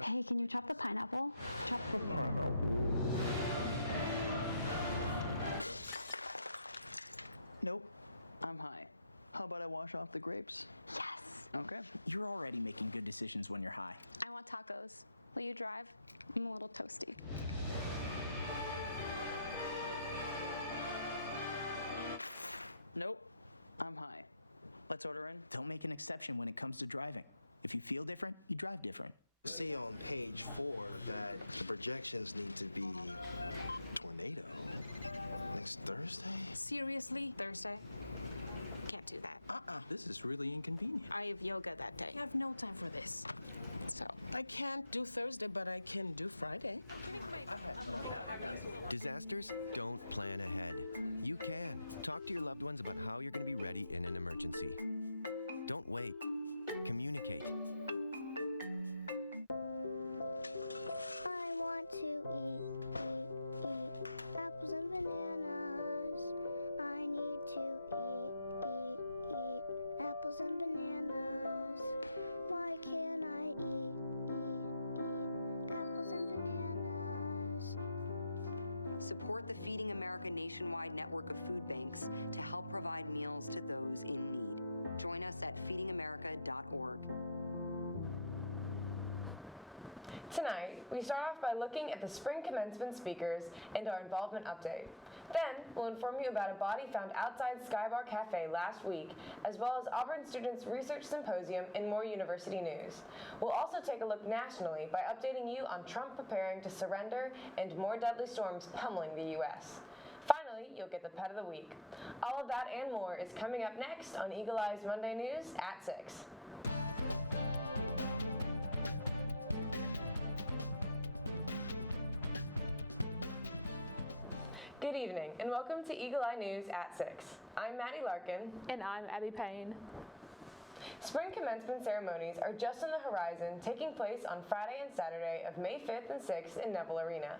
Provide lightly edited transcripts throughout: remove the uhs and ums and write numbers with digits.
Hey, can you chop the pineapple? Chop the pineapple. Nope, I'm high. How about I wash off the grapes? Yes. Okay. You're already making good decisions when you're high. I want tacos. Will you drive? I'm a little toasty. Nope, I'm high. Let's order in. Don't make an exception when it comes to driving. If you feel different, you drive different. See on page 4 that the projections need to be tornado next Thursday. Seriously? Thursday? Can't do that. This is really inconvenient. I have yoga that day. I have no time for this. So. I can't do Thursday, but I can do Friday. Disasters don't plan ahead. You can. Talk to your loved ones about how you're going to be ready in an emergency. Don't wait. Communicate. I want to eat apples and bananas. I need to eat apples and bananas. Why can't I eat apples and bananas? Support the Feeding America nationwide network of food banks to help provide meals to those in need. Join us at feedingamerica.org. Tonight, we start off by looking at the spring commencement speakers and our involvement update. Then, we'll inform you about a body found outside Skybar Cafe last week, as well as Auburn Students' Research Symposium and more university news. We'll also take a look nationally by updating you on Trump preparing to surrender and more deadly storms pummeling the U.S. Finally, you'll get the pet of the week. All of that and more is coming up next on Eagle Eye's Monday News at 6. Good evening, and welcome to Eagle Eye News at 6. I'm Maddie Larkin. And I'm Abby Payne. Spring commencement ceremonies are just on the horizon, taking place on Friday and Saturday of May 5th and 6th in Neville Arena.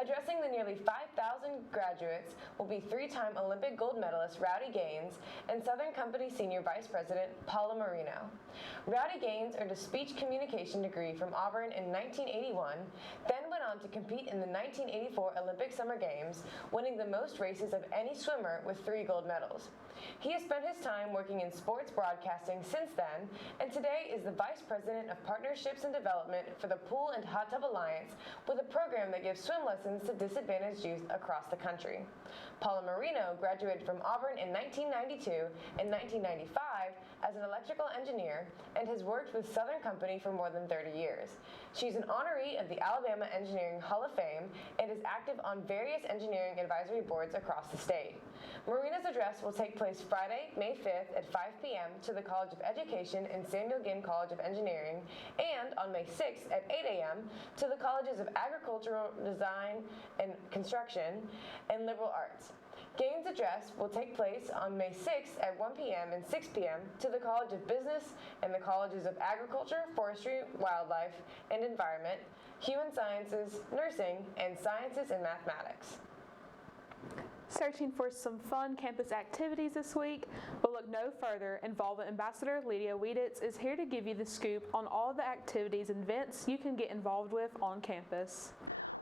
Addressing the nearly 5,000 graduates will be 3-time Olympic gold medalist Rowdy Gaines and Southern Company Senior Vice President Paula Marino. Rowdy Gaines earned a speech communication degree from Auburn in 1981, then went on to compete in the 1984 Olympic Summer Games, winning the most races of any swimmer with 3 gold medals. He has spent his time working in sports broadcasting since then, and today is the Vice President of Partnerships and Development for the Pool and Hot Tub Alliance, with a program that gives swim lessons to disadvantaged youth across the country. Paula Marino graduated from Auburn in 1992 and 1995 as an electrical engineer and has worked with Southern Company for more than 30 years. She's an honoree of the Alabama Engineering Hall of Fame and is active on various engineering advisory boards across the state. Marina's address will take place Friday, May 5th at 5 p.m. to the College of Education and Samuel Ginn College of Engineering, and on May 6th at 8 a.m. to the Colleges of Agricultural Design and Construction and Liberal Arts. Gaines' address will take place on May 6th at 1 p.m. and 6 p.m. to the College of Business and the Colleges of Agriculture, Forestry, Wildlife, and Environment, Human Sciences, Nursing, and Sciences and Mathematics. Searching for some fun campus activities this week? But look no further. Involvement Ambassador Lydia Wieditz is here to give you the scoop on all the activities and events you can get involved with on campus.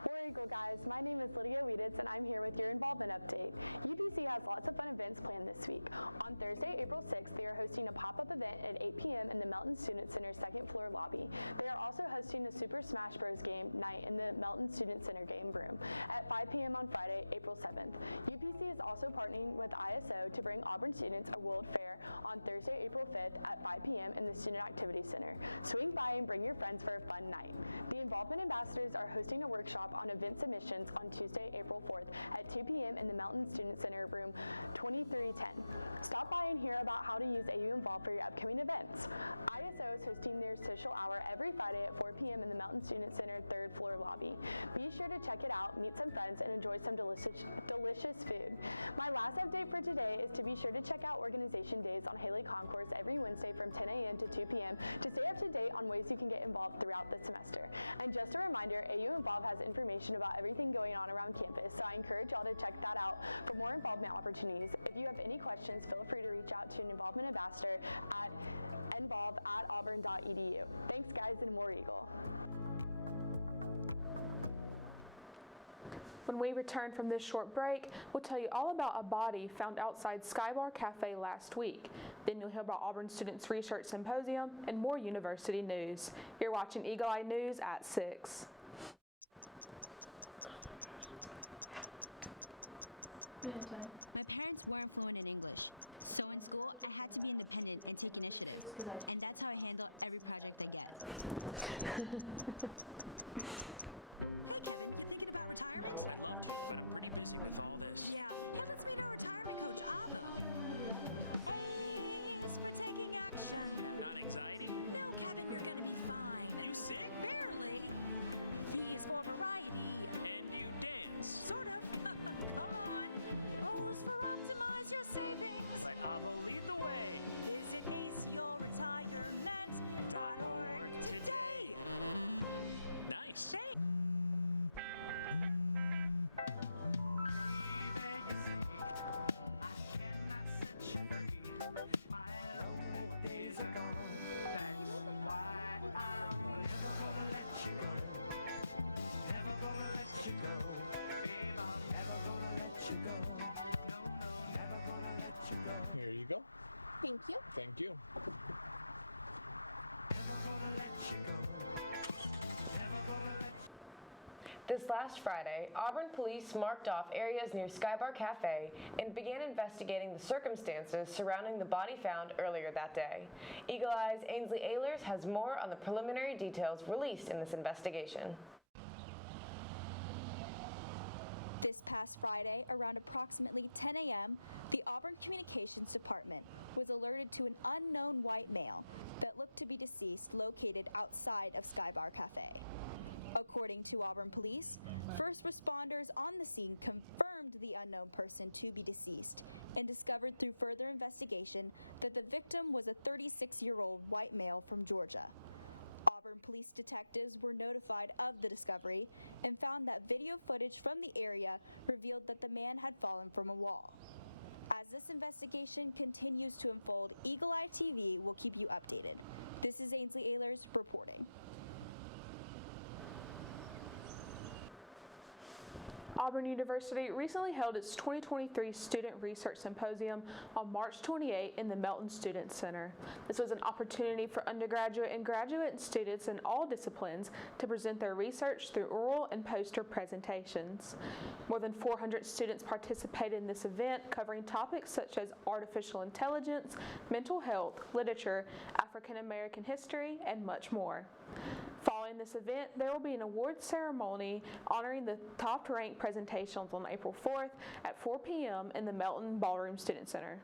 War Eagle guys, my name is Lydia Wieditz and I'm here with your involvement update. UPC has lots of fun events planned this week. On Thursday, April 6th, they are hosting a pop-up event at 8 p.m. in the Melton Student Center second floor lobby. They are also hosting a Super Smash Bros. Game night in the Melton Student Center game room at 5 p.m. on Friday, April 7th. UPC is also partnering with ISO to bring Auburn students a World Fair on Thursday, April 5th at 5 p.m. in the Student Activity Center. Swing by and bring your friends for a fun night. The Involvement Ambassadors are hosting a workshop on event submissions on Tuesday, April 4th at 2 p.m. in the Melton Student Center room 2310. Stop by and hear about how to use AU Involve for your upcoming events. ISO is hosting their social hour every Friday at 4 p.m. in the Melton Student Center third floor lobby. Be sure to check it out, meet some friends, and enjoy some delicious food. My last update for today is to be sure to check out organization days on Haley Concourse every Wednesday from 10 a.m. to 2 p.m. to stay up to date on ways you can get involved throughout the semester. And just a reminder, AU Involve has information about everything going on around campus, so I encourage y'all to check that out for more involvement opportunities. If you have any questions, feel free to reach out to an involvement ambassador at involve@auburn.edu. Thanks, guys, and more Eagle. When we return from this short break, we'll tell you all about a body found outside Skybar Cafe last week. Then you'll hear about Auburn Students Research Symposium and more university news. You're watching Eagle Eye News at 6. My parents weren't fluent in English, so in school I had to be independent and take initiative, and that's how I handle every project I get. Hey, Kevin, you thinking about retirement? I'd love to, but I'm pretty busy with all this. Yeah. Hey, let's meet our retirement coach, Avo. A is for taking action. Not anxiety? No, Kevin, you're gonna be fine. You sing? Barely. V is for variety. And you dance? Sort of. Come on. O is for optimize your savings. Let Avo lead the way. Visit aceyourretirement.org today. Nice. Here you go. Thank you. Thank you. This last Friday, Auburn police marked off areas near Skybar Cafe and began investigating the circumstances surrounding the body found earlier that day. Eagle Eye's Ainsley Ehlers has more on the preliminary details released in this investigation. This past Friday, around approximately 10 a.m., the Auburn Communications Department was alerted to an unknown white male that looked to be deceased located outside of Skybar Cafe. According to Auburn police, first responders on the scene confirmed the unknown person to be deceased and discovered through further investigation that the victim was a 36-year-old white male from Georgia. Auburn police detectives were notified of the discovery and found that video footage from the area revealed that the man had fallen from a wall. As this investigation continues to unfold, Eagle Eye TV will keep you updated. This is Ainsley Ehlers reporting. Auburn University recently held its 2023 Student Research Symposium on March 28 in the Melton Student Center. This was an opportunity for undergraduate and graduate students in all disciplines to present their research through oral and poster presentations. More than 400 students participated in this event, covering topics such as artificial intelligence, mental health, literature, African American history, and much more. Following this event, there will be an awards ceremony honoring the top-ranked presentations on April 4th at 4 p.m. in the Melton Ballroom Student Center.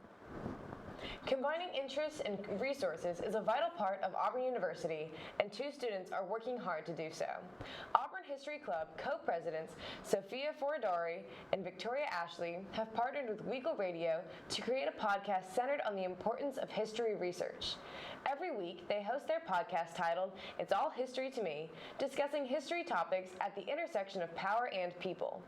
Combining interests and resources is a vital part of Auburn University, and two students are working hard to do so. Auburn History Club co-presidents Sophia Foridori and Victoria Ashley have partnered with Weagle Radio to create a podcast centered on the importance of history research. Every week, they host their podcast titled It's All History to Me, discussing history topics at the intersection of power and people.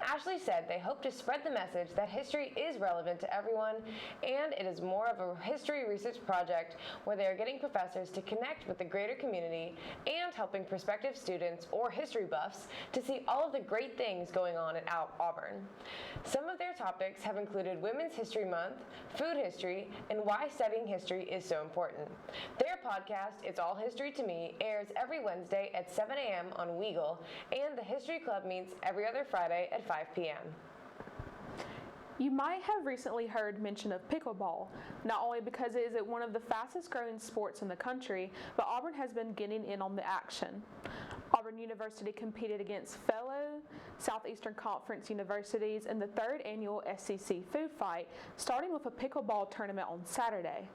Ashley said they hope to spread the message that history is relevant to everyone, and it is more of a history research project where they are getting professors to connect with the greater community and helping prospective students or history buffs to see all of the great things going on at Auburn. Some of their topics have included Women's History Month, food history, and why studying history is so important. Their podcast, It's All History to Me, airs every Wednesday at 7 a.m. on Weagle, and the History Club meets every other Friday at 5 p.m. You might have recently heard mention of pickleball, not only because it is one of the fastest growing sports in the country, but Auburn has been getting in on the action. Auburn University competed against fellow Southeastern Conference universities in the third annual SEC Food Fight, starting with a pickleball tournament on Saturday.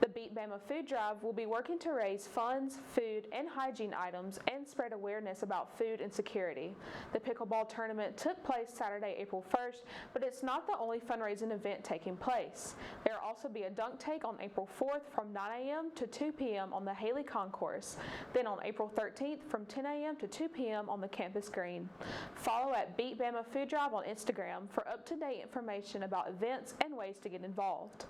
The Beat Bama Food Drive will be working to raise funds, food, and hygiene items and spread awareness about food insecurity. The pickleball tournament took place Saturday, April 1st, but it's not the only fundraising event taking place. There will also be a dunk tank on April 4th from 9 a.m. to 2 p.m. on the Haley Concourse. Then on April 13th from 10 a.m. to 2 p.m. on the campus green. Follow at Beat Bama Food Drive on Instagram for up-to-date information about events and ways to get involved.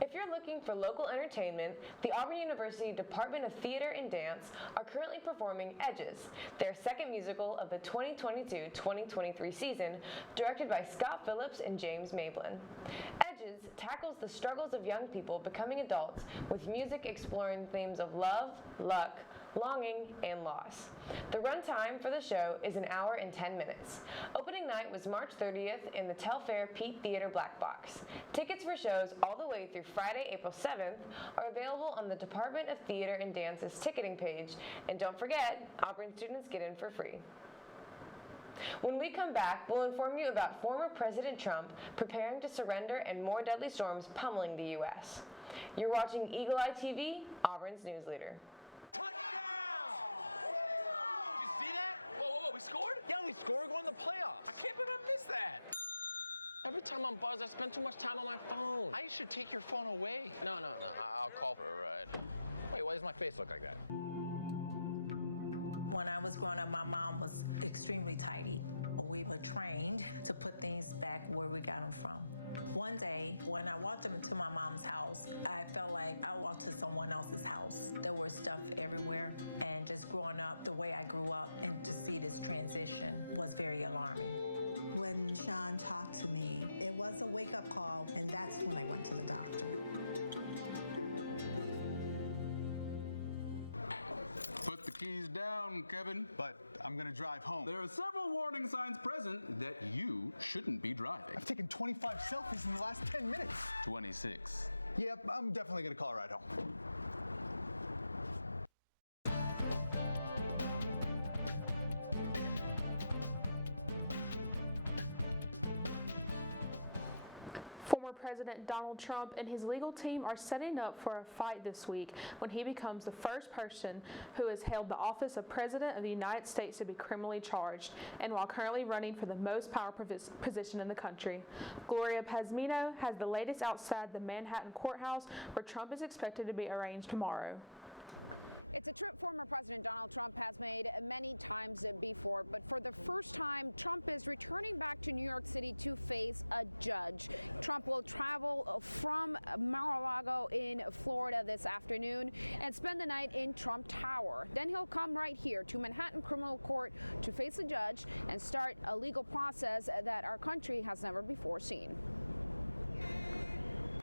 If you're looking for local entertainment, the Auburn University Department of Theater and Dance are currently performing Edges, their second musical of the 2022-2023 season, directed by Scott Phillips and James Mablin. Edges tackles the struggles of young people becoming adults with music exploring themes of love, luck, longing, and loss. The runtime for the show is 1 hour and 10 minutes. Opening night was March 30th in the Telfair Pete Theater Black Box. Tickets for shows all the way through Friday, April 7th are available on the Department of Theater and Dance's ticketing page, and don't forget, Auburn students get in for free. When we come back, we'll inform you about former President Trump preparing to surrender and more deadly storms pummeling the U.S. You're watching Eagle Eye TV, Auburn's news leader. See that? Whoa, we scored? Yeah, we scored. We're going to the playoffs. I can't believe I missed that. Every time I'm buzzed, I spend too much time on my phone. I should take your phone away. No. I'll call for a ride. Wait, why does my face look like that? When I was growing up, my mom was extremely tidy. We were trained to put things back where we got them from. One day, when I walked into my mom's house, I felt like I walked to someone else's house. There was stuff everywhere, and just growing up the way I grew up and to see this transition was very alarming. When Sean talked to me, it was a wake-up call, and that's when I went to the doctor. Put the keys down, Kevin. But I'm gonna drive home. There are several warning signs present that you shouldn't be driving. I've taken 25 selfies in the last 10 minutes. 26. Yep, I'm definitely gonna call a ride home. Former President Donald Trump and his legal team are setting up for a fight this week when he becomes the first person who has held the office of President of the United States to be criminally charged, and while currently running for the most powerful position in the country. Gloria Pazmino has the latest outside the Manhattan courthouse, where Trump is expected to be arraigned tomorrow. It's a trip former President Donald Trump has made many times before, but for the first time, Trump is returning back to New York City to face a judge. Trump will travel from Mar-a-Lago in Florida this afternoon and spend the night in Trump Tower. Then he'll come right here to Manhattan Criminal Court to face a judge and start a legal process that our country has never before seen.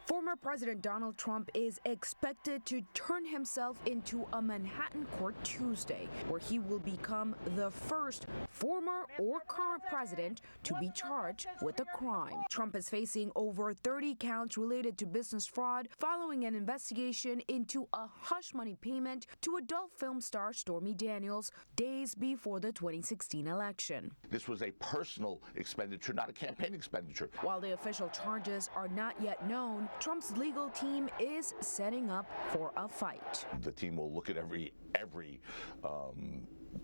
Former President Donald Trump is expected to turn himself into a Manhattan court Tuesday, where he will become the first former or current president to be charged with a crime. Trump is facing over 30 counts related to business fraud following an investigation into a hush money payment to adult film star Stormy Daniels days before the 2016 election. This was a personal expenditure, not a campaign expenditure. While the official charges are not yet known, Trump's legal team is setting up for a fight. The team will look at every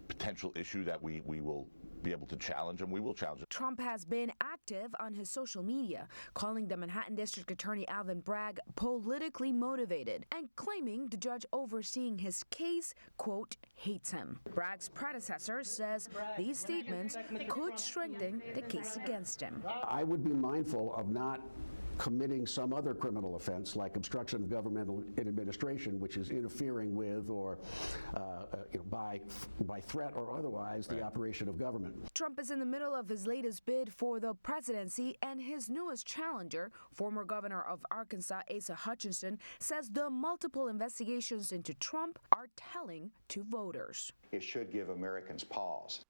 potential issue that we will be able to challenge, and we will challenge it. Trump has been active on his social media, calling the Manhattan District Attorney Alvin Bragg politically motivated and claiming the judge overseeing his case, quote, hates him. Bragg's predecessor says these statements could strengthen the case against him. I would be mindful of not committing some other criminal offense like obstruction of governmental administration, which is interfering with or by threat or otherwise the operation of government. Trump is in the middle of his latest bid for the presidency, and his newest challenger, former governor of Arkansas Asa Hutchinson, says the multiple investigations into Trump are telling to voters. It should give Americans pause.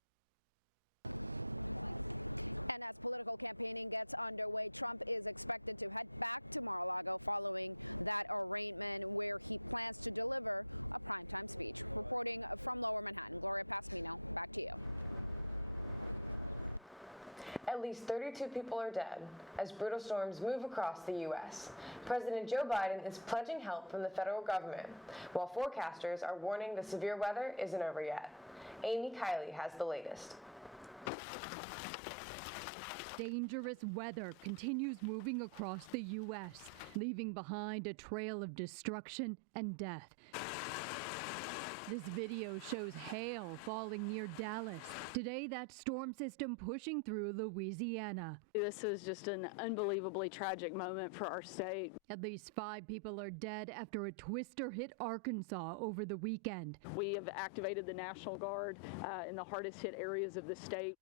And as political campaigning gets underway, Trump is expected to head back to Mar-a-Lago following that arraignment, where he plans to deliver a primetime speech. Reporting from Lower Manhattan, Gloria Pazmino, back to you. At least 32 people are dead as brutal storms move across the U.S. President Joe Biden is pledging help from the federal government, while forecasters are warning the severe weather isn't over yet. Amy Kiley has the latest. This is just an unbelievably tragic moment for our state. We have activated the National Guard in the hardest hit areas of the state.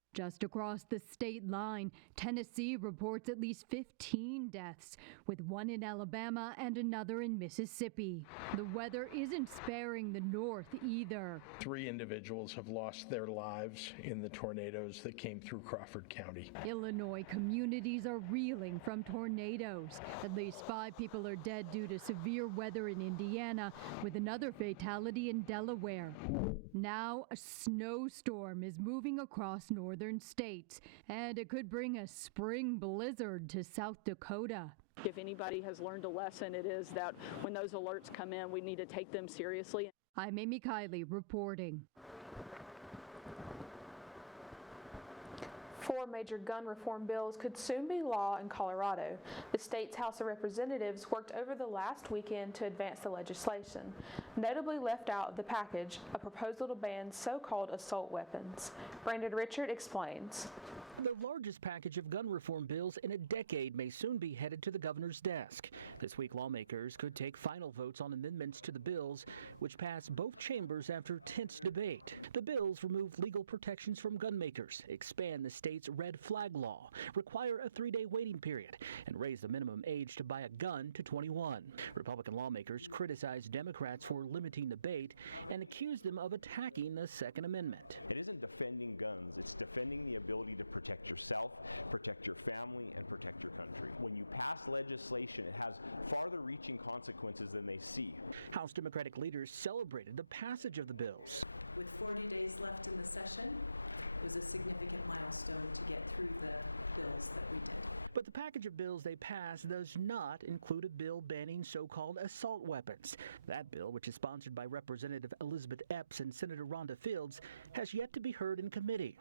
Three individuals have lost their lives in the tornadoes that came through Crawford County. If anybody has learned a lesson, it is that when those alerts come in, we need to take them seriously. 4 major gun reform bills could soon be law in Colorado. The state's House of Representatives worked over the last weekend to advance the legislation. Notably left out of the package, a proposal to ban so-called assault weapons. Brandon Richard explains. The largest package of gun reform bills in a decade may soon be headed to the governor's desk. This week, lawmakers could take final votes on amendments to the bills, which passed both chambers after tense debate. The bills remove legal protections from gun makers, expand the state's red flag law, require a 3-day waiting period, and raise the minimum age to buy a gun to 21. Republican lawmakers criticized Democrats for limiting debate and accused them of attacking the Second Amendment. It isn't defending guns, it's defending the ability to protect yourself, protect your family, and protect your country. When you pass legislation, it has farther reaching consequences than they see. House Democratic leaders celebrated the passage of the bills. With 40 days left in the session, it was a significant milestone to get through the bills that we did. But the package of bills they passed does not include a bill banning so-called assault weapons. That bill, which is sponsored by Representative Elizabeth Epps and Senator Rhonda Fields, has yet to be heard in committee.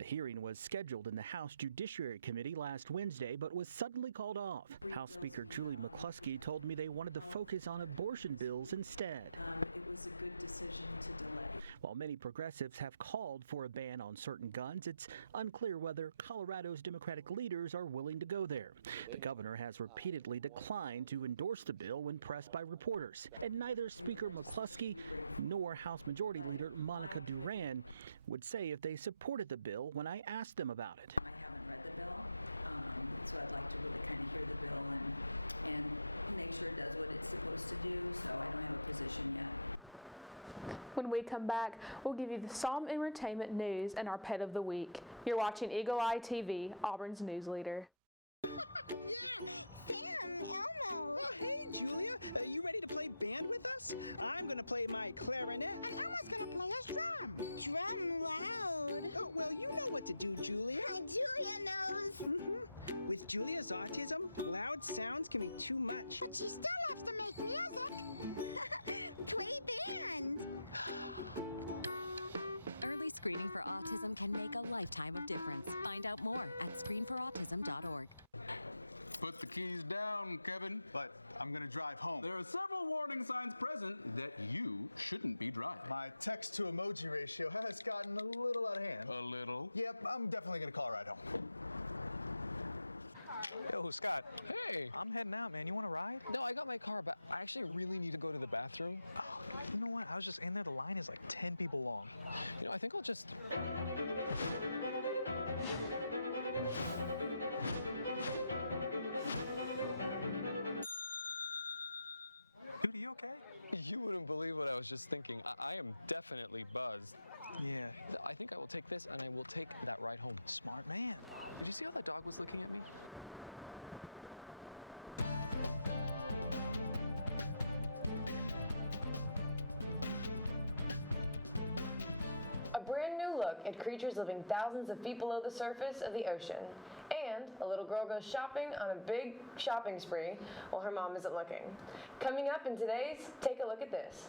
A hearing was scheduled in the House Judiciary Committee last Wednesday, but was suddenly called off. House Speaker Julie McCluskey told me they wanted to focus on abortion bills instead. It was a good decision to delay. While many progressives have called for a ban on certain guns, it's unclear whether Colorado's Democratic leaders are willing to go there. The governor has repeatedly declined to endorse the bill when pressed by reporters, and neither Speaker McCluskey nor House Majority Leader Monica Duran would say if they supported the bill when I asked them about it. I haven't read the bill, so I'd like to really kind of hear the bill and make sure it does what it's supposed to do, so I don't have a position yet. When we come back, we'll give you the Psalm Entertainment News and our Pet of the Week. You're watching Eagle Eye TV, Auburn's news leader. Yeah! Sam, Elmo! Oh, hey, Julia. You ready to play band with us? I'm going to play my clarinet. And Elmo's going to play his drum. Drum loud. Oh, well, you know what to do, Julia. Julia knows. Mm-hmm. With Julia's autism, loud sounds can be too much. But she still loves to make music. Play band. Early screening for autism can make a lifetime of difference. Find out more at screenforautism.org. Put the keys down, Kevin. But I'm gonna drive home. There are several warning signs present that you shouldn't be driving. My text to emoji ratio has gotten a little out of hand. A little? Yep, I'm definitely gonna call a ride home. Yo, Scott. Hey. I'm heading out, man. You want to ride? No, I got my car, but I actually really need to go to the bathroom. Oh, you know what? I was just in there. The line is like 10 people long. You know, I think I'll just... Dude, are you okay? You wouldn't believe what I was just thinking. I am definitely buzzed. Yeah. I think I will take this, and I will take that ride home. Smart man. Did you see how that dog was looking at me? At creatures living thousands of feet below the surface of the ocean. And a little girl goes shopping on a big shopping spree while her mom isn't looking. Coming up in today's Take a Look at This.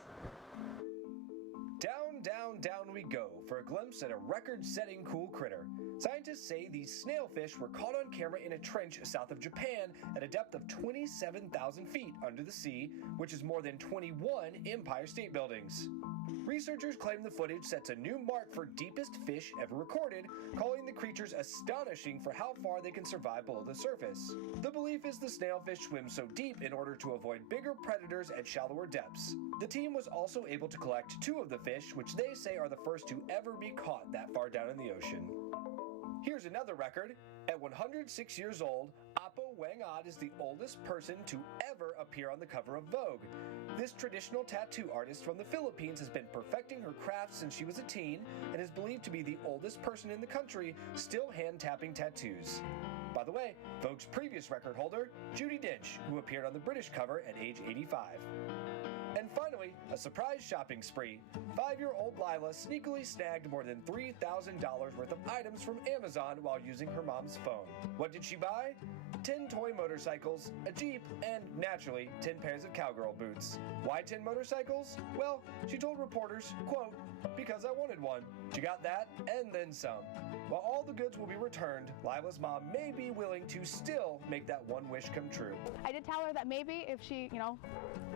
I did tell her that maybe if she,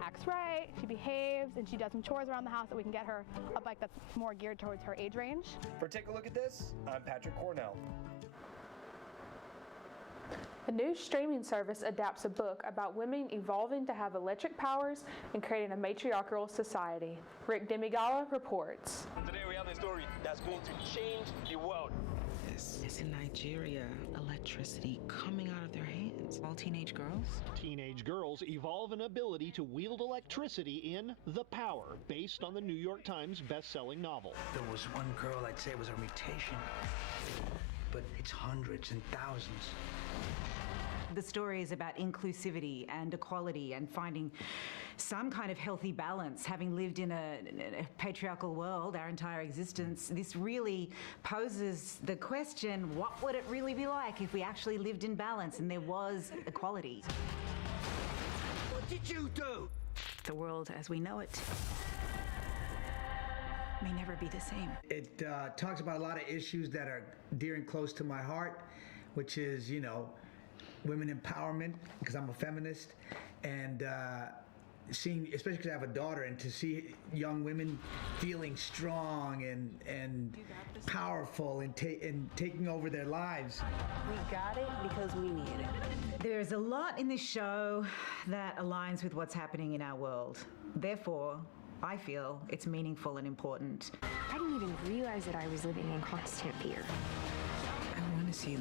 acts right, she behaves, and she does some chores around the house, that we can get her a bike that's more geared towards her age range. A new streaming service adapts a book about women evolving to have electric powers and creating a matriarchal society. Rick Demigala reports. Today we have a story that's going to change the world. This is in Nigeria, electricity coming out of their hands. All teenage girls. Mom, I know some can aim it. How does yours work? There was one girl I'd say it was a mutation, but it's hundreds and thousands. The story is about inclusivity and equality and finding some kind of healthy balance. Having lived in a patriarchal world our entire existence, this really poses the question, what would it really be like if we actually lived in balance and there was equality? What did you do? The world as we know it may never be the same. It talks about a lot of issues that are dear and close to my heart, which is, women empowerment, because I'm a feminist, and seeing, especially because I have a daughter, and to see young women feeling strong and powerful and taking over their lives. We got it because we needed it. There's a lot in this show that aligns with what's happening in our world. Therefore, I feel it's meaningful and important. I didn't even realize that I was living in constant fear. I want to see.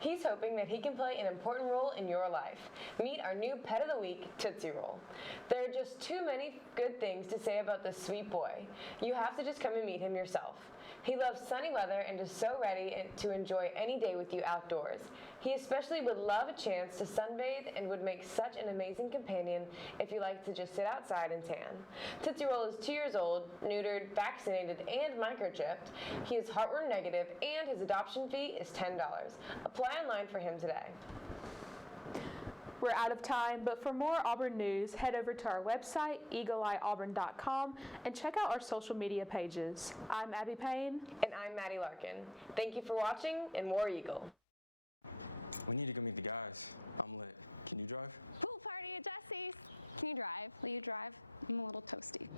He's hoping that he can play an important role in your life. Meet our new Pet of the Week, Tootsie Roll. There are just too many good things to say about this sweet boy. You have to just come and meet him yourself. He loves sunny weather and is so ready to enjoy any day with you outdoors. He especially would love a chance to sunbathe and would make such an amazing companion if you like to just sit outside and tan. Tootsie Roll is 2 years old, neutered, vaccinated, and microchipped. He is heartworm negative, and his adoption fee is $10. Apply online for him today. We're out of time, but for more Auburn news, head over to our website, eagleeyeauburn.com, and check out our social media pages. I'm Abby Payne. And I'm Maddie Larkin. Thank you for watching, and War Eagle. We need to go meet the guys. I'm lit. Can you drive? Pool party at Jesse's. Can you drive? Will you drive? I'm a little toasty.